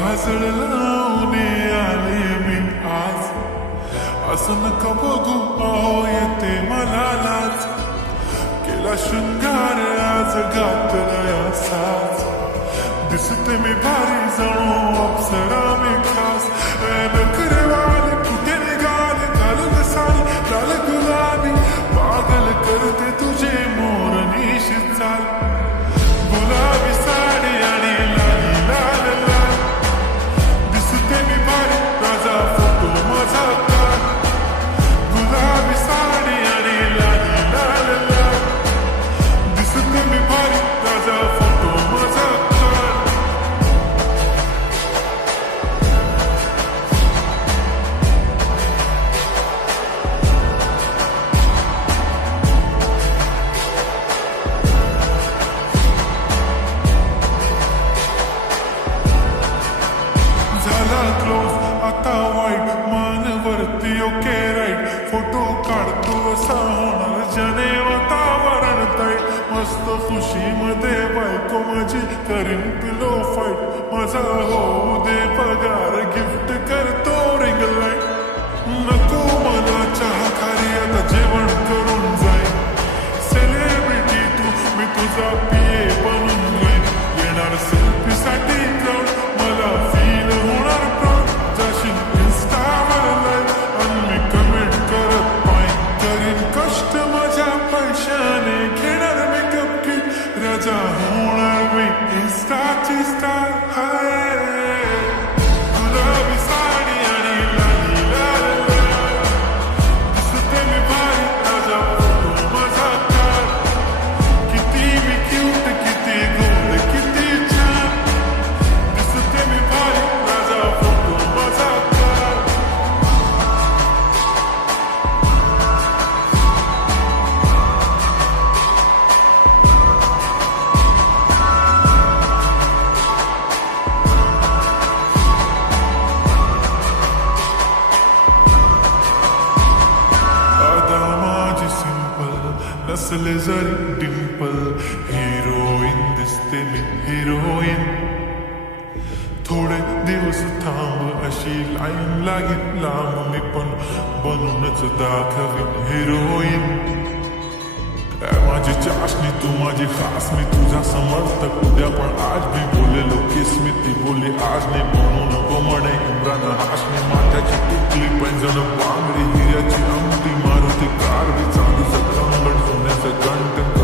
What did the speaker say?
काजळ लावून आले मी आज, असं नका बघू अहो येते मला लाज, केला शृंगार आज घातलाय असाच, दिसते मी भारी जणू अप्सरा मी खास, नखरेवाले कुठे निघाले घालून साडी लाल गुलाबी, पागल करते तुझे मोर निशित चाल, गुलाबी साडी आणि लाली लाल लाल, दिसते मी भारी राजा फोटो माझा काढ, गुलाबी साडी आणि लाली लाल लाल, दिसते मी भारी राजा फोटो माझा काढ. झाला क्लोज आता वाईट, मानवरती ओके राईट, फोटो काढतो असा होणार जने वातावरण ताईट, मस्त खुशीमध्ये बायको माझी करीन पिलो फाईट, माझा होऊ दे पगार गिफ्ट करतो रिंग लाईट, नको मला चहा खारी आता जेवण करून जाईन, सेलिब्रिटी तू मी तुझा पिये बनून जाईन, येणार सेल्फी साठी क्राऊड मला फील होणार प्राऊड, जाशील इन्स्टावर लाईव्ह आणि मी कमेंट करत पाईन, करीन कष्ट माझ्या पैशाने, घेणार मेकअप किट राजा होणार मी इन्स्टाची स्टार. हाय गुलाबी साडी आणि लाली लाल लाल, दिसते मी भारी राजा फोटो माझा काढ, किती मी क्यूट किती गोड किती छान, दिसते मी भारी राजा फोटो माझा काढ. आता माझी सिंपल नसले जरी डिंपल, हिरोईन दिसते मी हिरोईन, थोडे दिवस थांब अशी लाईन लागेल लांब, मी पण बनूनच दाखवीन हिरोईन, माझी चाशनी तू माझी खास, मी तुझा समर्थक उद्या पण आज मी बोलेलो किस मी, ती बोलली आज नाही म्हणून नको म्हणे इम्रान हाशमी, माथ्याची टिकली पैंजण बांगडी हिऱ्याची अंगठी, मारुती कार चालूचं कंगण सोन्याचं घंटन